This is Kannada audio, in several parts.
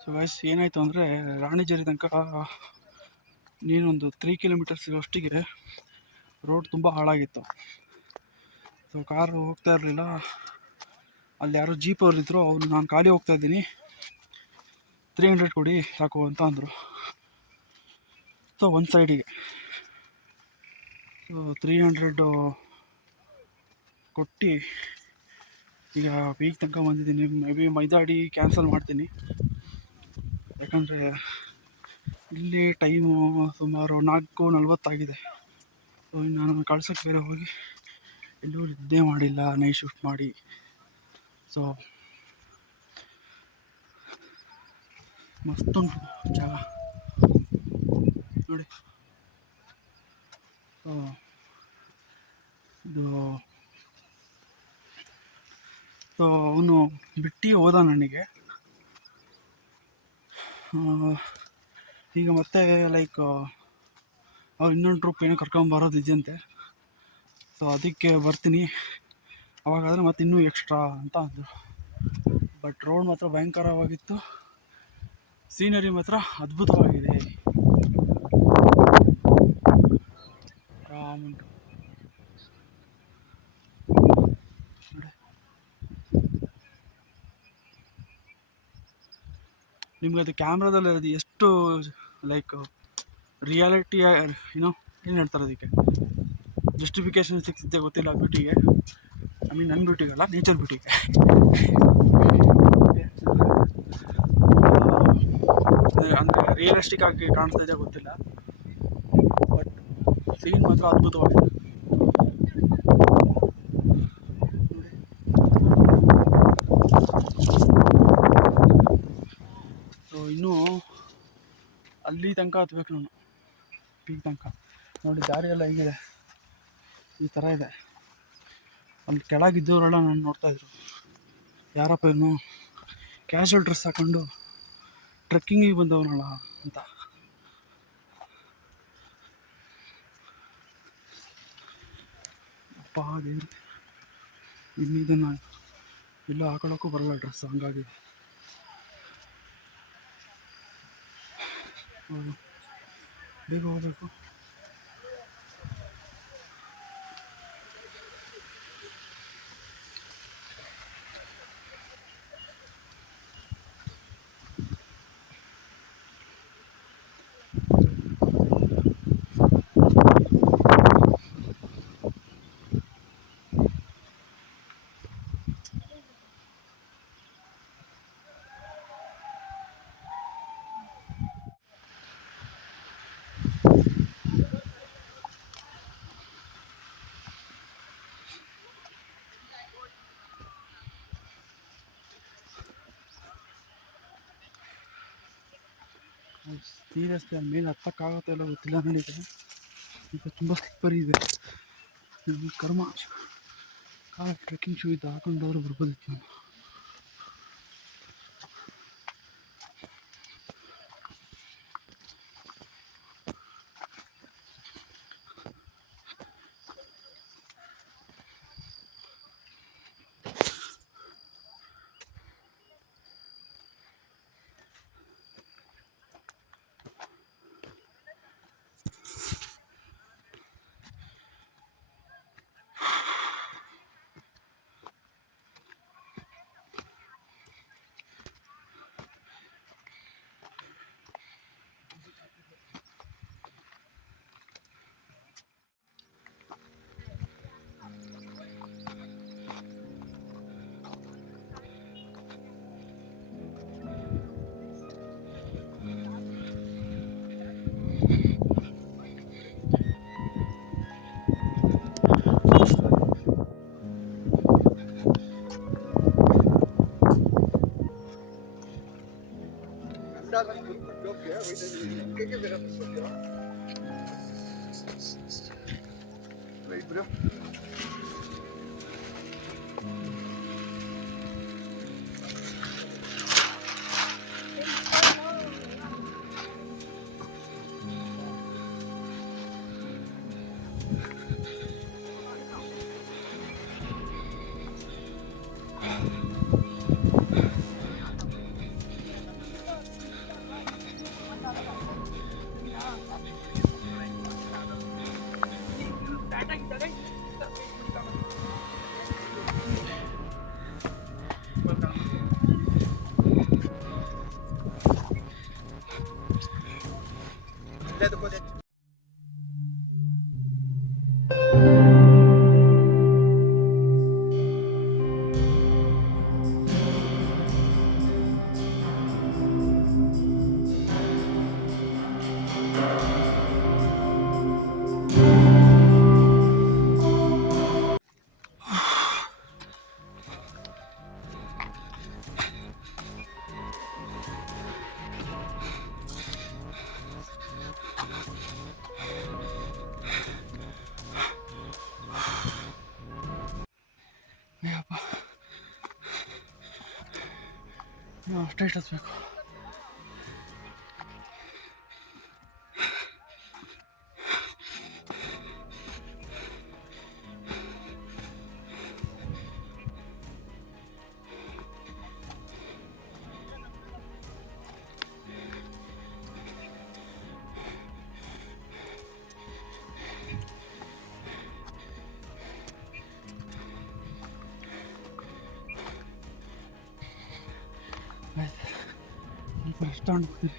ಸೊ ಗೈಸ್ ಏನಾಯಿತು ಅಂದರೆ ರಾಣಿಜೇರಿ ತನಕ ನೀನೊಂದು 3 ಕಿಲೋಮೀಟರ್ಸ್ ಇರೋಷ್ಟಿಗೆ ರೋಡ್ ತುಂಬ ಹಾಳಾಗಿತ್ತು. ಸೊ ಕಾರು ಹೋಗ್ತಾ ಇರಲಿಲ್ಲ. ಅಲ್ಲಿ ಯಾರೋ ಜೀಪ್ ಅವರಿದ್ದರು, ಅವರು ನಾನು ಖಾಲಿ ಹೋಗ್ತಾ ಇದ್ದೀನಿ 300 ಕೊಡಿ ಸಾಕು ಅಂತ ಅಂದರು. ಸೊ ಒಂದು ಸೈಡಿಗೆ 300 ಕೊಟ್ಟು ಈಗ ಬೀಗ್ ತನಕ ಬಂದಿದ್ದೀನಿ. ಮೇ ಬಿ ಮೈದಾಡಿ ಕ್ಯಾನ್ಸಲ್ ಮಾಡ್ತೀನಿ, ಯಾಕಂದರೆ ಇಲ್ಲಿ ಟೈಮು ಸುಮಾರು 4:40 ಸೊ ನಾನು ಕಳ್ಸೋಕ್ಕೆ ಬೇರೆ ಹೋಗಿ ಎಲ್ಲೂ ನಿದ್ದೆ ಮಾಡಿಲ್ಲ, ನೈಟ್ ಶಿಫ್ಟ್ ಮಾಡಿ. ಸೊ ಮಸ್ತುಂಟು ಜಾಗ ನೋಡಿ. ಇದು ಸೊ ಅವನು ಬಿಟ್ಟು ಹೋದ ನನಗೆ. ಈಗ ಮತ್ತೆ ಲೈಕ್ ಅವ್ರು ಇನ್ನೊಂದು ಟ್ರಿಪ್ ಏನೋ ಕರ್ಕೊಂಬರೋದಿದೆಯಂತೆ. ಸೊ ಅದಕ್ಕೆ ಬರ್ತೀನಿ, ಅವಾಗಾದರೆ ಮತ್ತೆ ಇನ್ನೂ ಎಕ್ಸ್ಟ್ರಾ ಅಂತ ಅಂದರು. ಬಟ್ ರೋಡ್ ಮಾತ್ರ ಭಯಂಕರವಾಗಿತ್ತು, ಸೀನರಿ ಮಾತ್ರ ಅದ್ಭುತವಾಗಿದೆ. ಆರಾಮುಂಟು ನೋಡಿ. ನಿಮ್ಗೆ ಅದು ಕ್ಯಾಮ್ರಾದಲ್ಲಿ ಅದು ಎಷ್ಟು ಲೈಕ್ ರಿಯಾಲಿಟಿ ಏನೋ ಏನು ಹೇಳ್ತಾರೆ ಅದಕ್ಕೆ ಜಸ್ಟಿಫಿಕೇಶನ್ ಸಿಗ್ತಿದ್ದೆ ಗೊತ್ತಿಲ್ಲ ಬ್ಯೂಟಿಗೆ. ಐ ಮೀನ್ ನನ್ನ ಬ್ಯೂಟಿಗಲ್ಲ, ನೇಚರ್ ಬ್ಯೂಟಿಗೆ. ಅಂದರೆ ರಿಯಲಿಸ್ಟಿಕ್ ಆಗಿ ಕಾಣಿಸ್ತಾ ಇದೆ ಗೊತ್ತಿಲ್ಲ, ಬಟ್ ಸೀನ್ ಮಾತ್ರ ಅದ್ಭುತವಾಗಿದೆ. ಸೊ ಇನ್ನೂ ಅಲ್ಲಿ ತನಕ ಹತ್ಬೇಕು ನಾನು, ಪೀಕ್ ತನಕ. ನೋಡಿ ದಾರಿಯೆಲ್ಲ ಹೇಗಿದೆ, ಈ ಥರ ಇದೆ. ಅಲ್ಲಿ ಕೆಳಗಿದ್ದವರೆಲ್ಲ ನಾನು ನೋಡ್ತಾಯಿದ್ರು, ಯಾರಪ್ಪ ಇವನು ಕ್ಯಾಶುವಲ್ ಡ್ರೆಸ್ ಹಾಕೊಂಡು ಟ್ರೆಕ್ಕಿಂಗಿಗೆ ಬಂದವನಲ್ಲ ಅಂತ. ಅಪ್ಪ ದೇವ್ರೆ, ಇನ್ನಿದನ್ನು ಎಲ್ಲೂ ಹಾಕೊಳ್ಳೋಕ್ಕೂ ಬರಲ್ಲ ಡ್ರೆಸ್, ಹಂಗಾಗಿ ಬೇಗ ಹೋಗಬೇಕು. ಸೀರಿಯಸ್ಲಿ ಅಲ್ಲಿ ಮೇಲೆ ಹತ್ತಕ್ಕಾಗತ್ತೆ ಎಲ್ಲ ಗೊತ್ತಿಲ್ಲ ನನಗೆ. ಈಗ ತುಂಬ ಸ್ಲಿಪ್ಪರಿ ಇದೆ. ನನ್ನ ಕರ್ಮ, ಕಾಲ ಟ್ರೆಕ್ಕಿಂಗ್ ಶೂ ಇದ್ದು ಹಾಕೊಂಡವರು ಬರ್ಬೋದಿತ್ತು ನಾನು. Wait, bro. ಸ್ಟ್ರೈಟ್ ಹತ್ಬೇಕು. ಇಷ್ಟ ಹೋಗ್ತೀನಿ.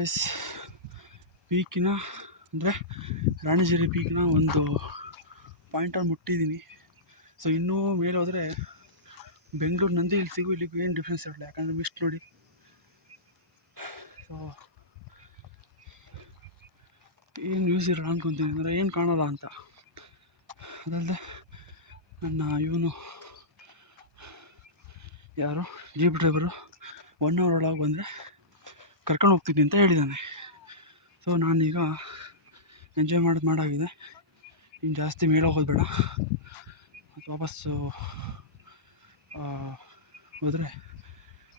ಐಸ್ ಪೀಕಿನ ಅಂದರೆ ರಾಣಿಜೇರಿ ಪೀಕಿನ ಒಂದು ಪಾಯಿಂಟಲ್ಲಿ ಮುಟ್ಟಿದ್ದೀನಿ. ಸೊ ಇನ್ನೂ ಮೇಲೆ ಹೋದರೆ ಬೆಂಗಳೂರು ನಂದಿ ಹಿಲ್ಸಿಗೂ ಇಲ್ಲಿಗೂ ಏನು ಡಿಫ್ರೆನ್ಸ್ ಇರಲ್ಲ, ಯಾಕಂದರೆ ಮಿಸ್ಟ್ ನೋಡಿ. ಸೊ ಏನು ಯೂಸ್ ಇರಲ್ಲ ಅಂದ್ಕೊತೀನಿ, ಅಂದರೆ ಏನು ಕಾಣಲ್ಲ ಅಂತ. ಅದಲ್ಲದೆ ನನ್ನ ಇವನು ಯಾರು ಜೀಪ್ ಡ್ರೈವರು 1 hour ಒಳಗೆ ಬಂದರೆ ಕರ್ಕೊಂಡು ಹೋಗ್ತೀನಿ ಅಂತ ಹೇಳಿದ್ದಾನೆ. ಸೊ ನಾನೀಗ ಎಂಜಾಯ್ ಮಾಡಾಗಿದೆ. ಇನ್ನು ಜಾಸ್ತಿ ಮೇಲೆ ಹೋಗೋದು ಬೇಡ, ಮತ್ತು ವಾಪಸ್ಸು ಹೋದರೆ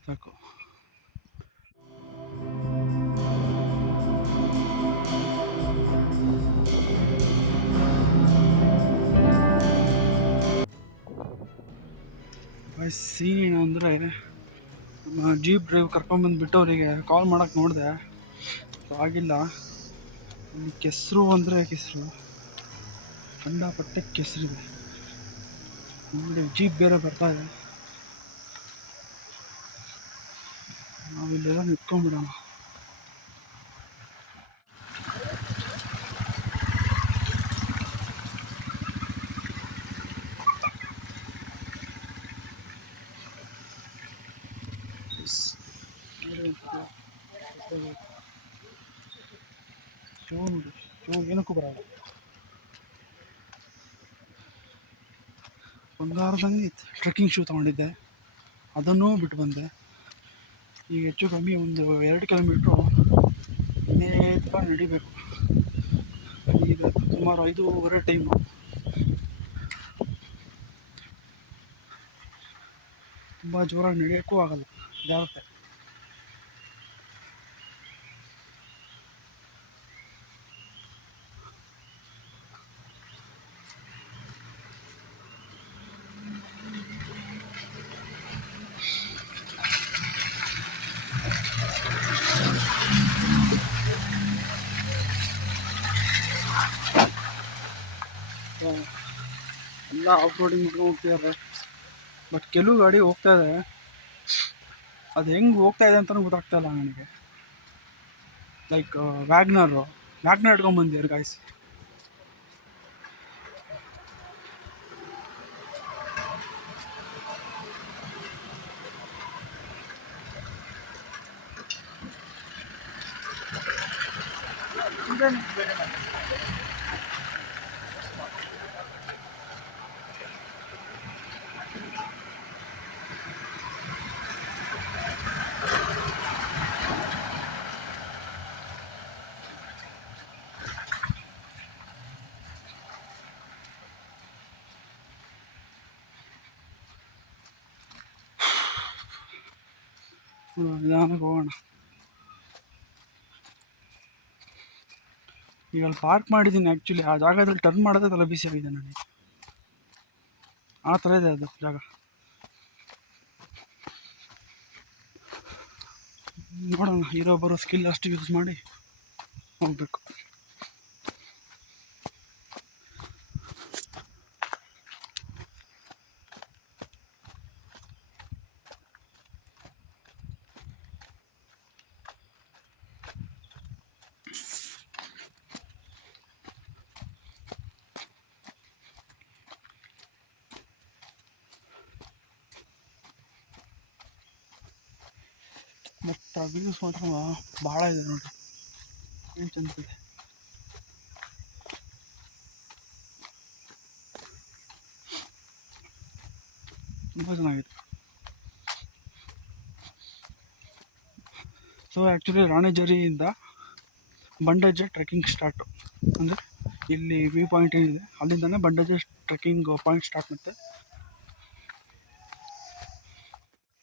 ಸಾಕು. ಸೀನ್ ಏನು ಅಂದರೆ, ಜೀಪ್ ಡ್ರೈವ್ ಕರ್ಕೊಂಬಂದುಬಿಟ್ಟು ಅವರಿಗೆ ಕಾಲ್ ಮಾಡೋಕ್ಕೆ ನೋಡಿದೆ, ಆಗಿಲ್ಲ. ಇಲ್ಲಿ ಕೆಸರು ಅಂದರೆ ಕೆಸರು, ಕಂಡಪಟ್ಟೆ ಕೆಸರಿದೆ. ಇಲ್ಲಿ ಜೀಪ್ ಬೇರೆ ಬರ್ತಾ ಇದೆ. ನಾವಿಲ್ಲೆಲ್ಲ ನಿಂತ್ಕೊಂಡ್ಬಿಡೋಣ. ಶೋ ಏನಕ್ಕೂ ಬರಲ್ಲ, ಬಂಗಾರದಂಗೆ ಟ್ರೆಕ್ಕಿಂಗ್ ಶೂ ತೊಗೊಂಡಿದ್ದೆ, ಅದನ್ನೂ ಬಿಟ್ಟು ಬಂದೆ. ಈಗ ಹೆಚ್ಚು ಕಮ್ಮಿ ಒಂದು 2 ಕಿಲೋಮೀಟ್ರು ನೇರ ನಡಿಬೇಕು. ಈಗ ಸುಮಾರು 5:30 ಟೈಮು. ತುಂಬ ಜೋರಾಗಿ ನಡೆಯೋಕ್ಕೂ ಆಗಲ್ಲ, ಜಾರುತ್ತೆ. ಎಲ್ಲ ಆಫ್ ರೋಡಿಂಗ್ ಮಾಡ್ಕೊಂಡು ಹೋಗ್ತಿದ್ದಾರೆ. ಬಟ್ ಕೆಲವು ಗಾಡಿ ಹೋಗ್ತಾ ಇದೆ, ಅದು ಹೆಂಗೆ ಹೋಗ್ತಾ ಇದೆ ಅಂತಲೂ ಗೊತ್ತಾಗ್ತಾ ಇಲ್ಲ ನನಗೆ. ಲೈಕ್ ವ್ಯಾಗ್ನರ್ ಇಟ್ಕೊಂಡ್ಬಂದಿದ್ದಾರೆ ಗಾಯ್ಸ್. ನಿಧಾನಕ್ಕೆ ಹೋಗೋಣ. ಈಗ ಅಲ್ಲಿ ಪಾರ್ಕ್ ಮಾಡಿದ್ದೀನಿ ಆ್ಯಕ್ಚುಲಿ. ಆ ಜಾಗದಲ್ಲಿ ಟರ್ನ್ ಮಾಡೋದೇ ತಲೆ ಬಿಸಿ ಆಗಿದೆ ನನಗೆ. ಆ ಥರ ಇದೆ ಅದು ಜಾಗ. ನೋಡೋಣ, ಇರೋ ಬರೋ ಸ್ಕಿಲ್ ಅಷ್ಟು ಯೂಸ್ ಮಾಡಿ ಹೋಗಬೇಕು. ಬಟ್ ಆ ವ್ಯೂಸ್ ಮಾತ್ರ ಭಾಳ ಇದೆ ನೋಡಿ, ಏನು ಚೆಂದಿದೆ. ತುಂಬ ಚೆನ್ನಾಗಿತ್ತು. ಸೊ ಆ್ಯಕ್ಚುಲಿ ರಾಣಿಜರಿಯಿಂದ ಬಂಡೇಜ ಟ್ರೆಕ್ಕಿಂಗ್ ಸ್ಟಾರ್ಟು. ಅಂದರೆ ಇಲ್ಲಿ ವ್ಯೂ ಪಾಯಿಂಟ್ ಏನಿದೆ ಅಲ್ಲಿಂದನೇ ಬಂಡೇಜ ಟ್ರೆಕ್ಕಿಂಗ್ ಪಾಯಿಂಟ್ ಸ್ಟಾರ್ಟ್ ಮಾಡುತ್ತೆ.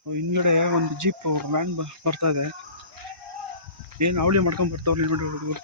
ಹಿಂದ್ಗಡೆ ಒಂದು ಜೀಪ್ ವ್ಯಾನ್ ಬರ್ತಾ ಇದೆ. ಏನು ಅವಳಿ ಮಾಡ್ಕೊಂಡು ಬರ್ತಾವ್ರಿ ನೋಡಿ ಹುಡುಗರು.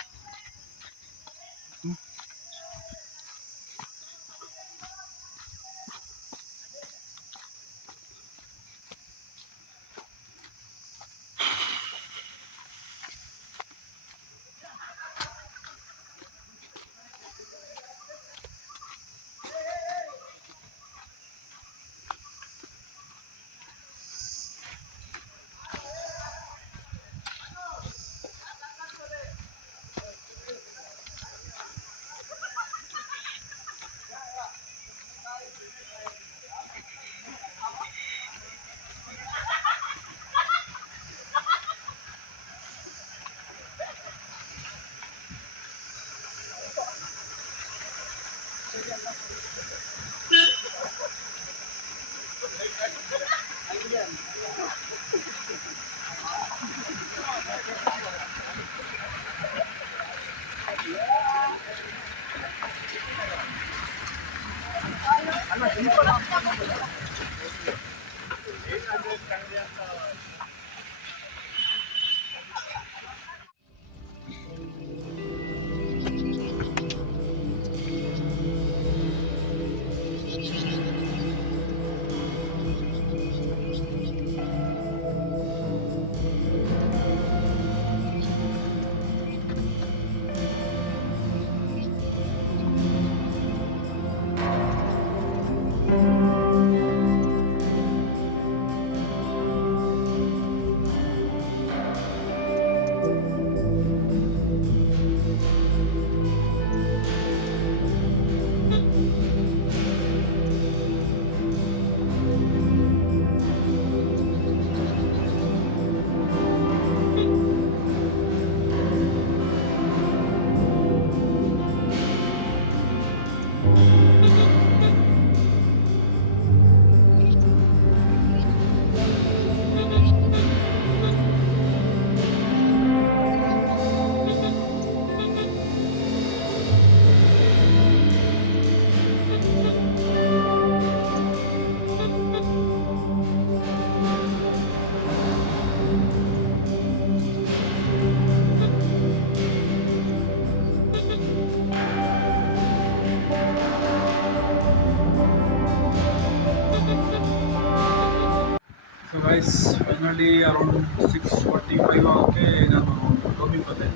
ಸೊ ಗೈಸ್ ಫೈನಲಿ ಅರೌಂಡ್ 6:45 ಆಗೋಕ್ಕೆ ನಾನು ರೂಮಿಗೆ ಬಂದೆ.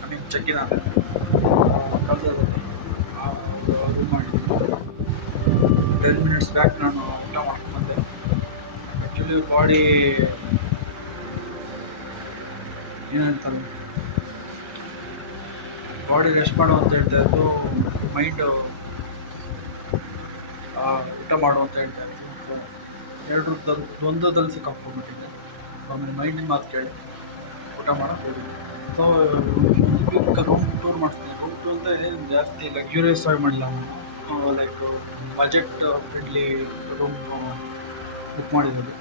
ನನಗೆ ಚೆಕ್ಕಿನ ಕಲ್ಸದಲ್ಲಿ ರೂಮ್ ಮಾಡಿದ್ದು 10 ಮಿನಿಟ್ಸ್ ಬ್ಯಾಕ್ ನಾನು ಊಟ ಮಾಡ್ಕೊಂಡು ಬಂದೆ. ಆ್ಯಕ್ಚುಲಿ ಬಾಡಿ ಏನಂತಾರೆ, ಬಾಡಿ ರೆಸ್ಟ್ ಮಾಡು ಅಂತ ಹೇಳ್ತಾ ಇದ್ದು, ಮೈಂಡು ಊಟ ಮಾಡು ಅಂತ ಹೇಳ್ತಾ ಇತ್ತು. ಎರಡು ದ್ವಂದ್ವದಲ್ಲಿ ಸಿಕ್ಕಾಕೊಂಡ್ಬಿಟ್ಟಿದ್ದೆ. ಆಮೇಲೆ ಮೈಂಡಿನ ಮಾತು ಕೇಳಿ ಊಟ ಮಾಡೋಕ್ಕೆ ಹೋಗಿದ್ದೆ. ಸೊ ರೂಮ್ ಟೂರ್ ಮಾಡ್ತೀನಿ. ರೂಮ್ ಟೂರ್ ಅಂತ ಏನು ಜಾಸ್ತಿ ಲಕ್ಸುರಿಯಸ್ ಆಗಿ ಮಾಡಿಲ್ಲ ನಾನು. Like budget friendly room book ಮಾಡಿರೋದು.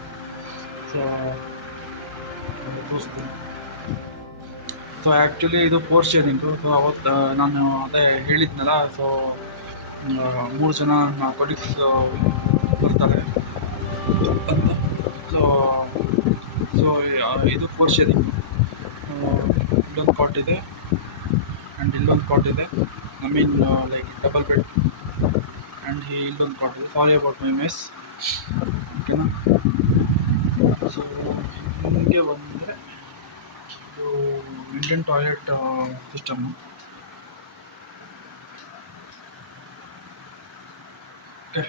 ಸೊ ತೋರಿಸ್ತೀನಿ. ಸೊ ಆ್ಯಕ್ಚುಲಿ ಇದು 4 ಶೇರಿಂಗು. ಸೊ ಅವತ್ತು ನಾನು ಅದೇ ಹೇಳಿದ್ನಲ್ಲ, ಸೊ 3 ಜನ ನನ್ನ ಕೊಲೀಗ್ಸ್ ಬರ್ತಾರೆ ಅಂತ. ಸೊ ಇದು 4 ಶೇರಿಂಗ್. ಇಲ್ಲೊಂದು ಕಾಟ್ ಇದೆ ಆ್ಯಂಡ್ ಇಲ್ಲೊಂದು ಕಾಟ್ ಇದೆ. I mean like double bed. And ಇಲ್ಲೊಂದು ಕಾಟ್ ಇದೆ. ಸಾರಿ ಅಬೌಟ್ ಮೈ ಮೆಸ್, ಓಕೆನಾ. ಸೊ ಹಿಂಗೆ ಬಂದರೆ ಇದು Indian toilet system. Okay,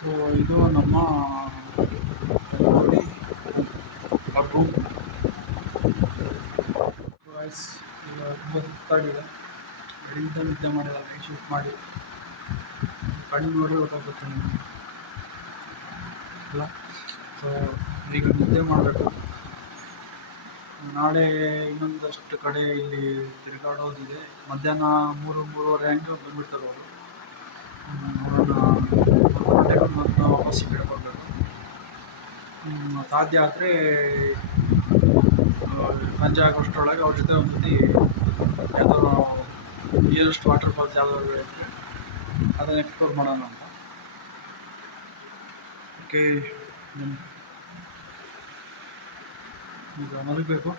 so ಇದು ನಮ್ಮ ರೂಮ್. ವಾಯ್ಸ್ ಈಗ ತುಂಬ ಸುತ್ತಾಗಿದೆ. ಬೆಳಿಗ್ಗೆ ನಿದ್ದೆ ಮಾಡಿಲ್ಲ, ನೈಟ್ ಶೂಟ್ ಮಾಡಿ ಕಣ್ಣು ನೋಡಿ ಗೊತ್ತಾಗುತ್ತೆ ನಿಮಗೆ ಅಲ್ಲ. ಸೊ ಈಗ ನಿದ್ದೆ ಮಾಡಬೇಕು. ನಾಳೆ ಇನ್ನೊಂದಷ್ಟು ಕಡೆ ಇಲ್ಲಿ ತಿರುಗಾಡೋದಿದೆ. ಮಧ್ಯಾಹ್ನ 3-3:30 ಹಂಗೆ ಬಂದುಬಿಡ್ತಾರೆ ಅವರು. ನೋಡೋಣ ವಾಪಸ್ ಈ ಕಡೆ ಬರಬೇಕು. ಸಾಧ್ಯ ಆದರೆ ಸಂಜೆ ಆಗೋಷ್ಟರೊಳಗೆ ಅವ್ರ ಜೊತೆ ಒಂದು ಸತಿ ಯಾವ್ದಾದ್ರು ನಿಯರೆಸ್ಟ್ ವಾಟರ್ ಫಾಲ್ಸ್ ಯಾವ್ದಾದ್ರು ಇದ್ದರೆ ಅದನ್ನು ಎಕ್ಸ್ಪ್ಲೋರ್ ಮಾಡೋಣ ಅಂತ. ಓಕೆ, ಈಗ ಮಲಗಬೇಕು.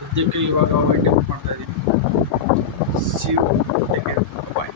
ಸದ್ಯಕ್ಕೆ ಇವಾಗ ವೈಟ್ ಔಟ್ ಮಾಡ್ತಾಯಿದ್ದೀನಿ. See you, take care, bye.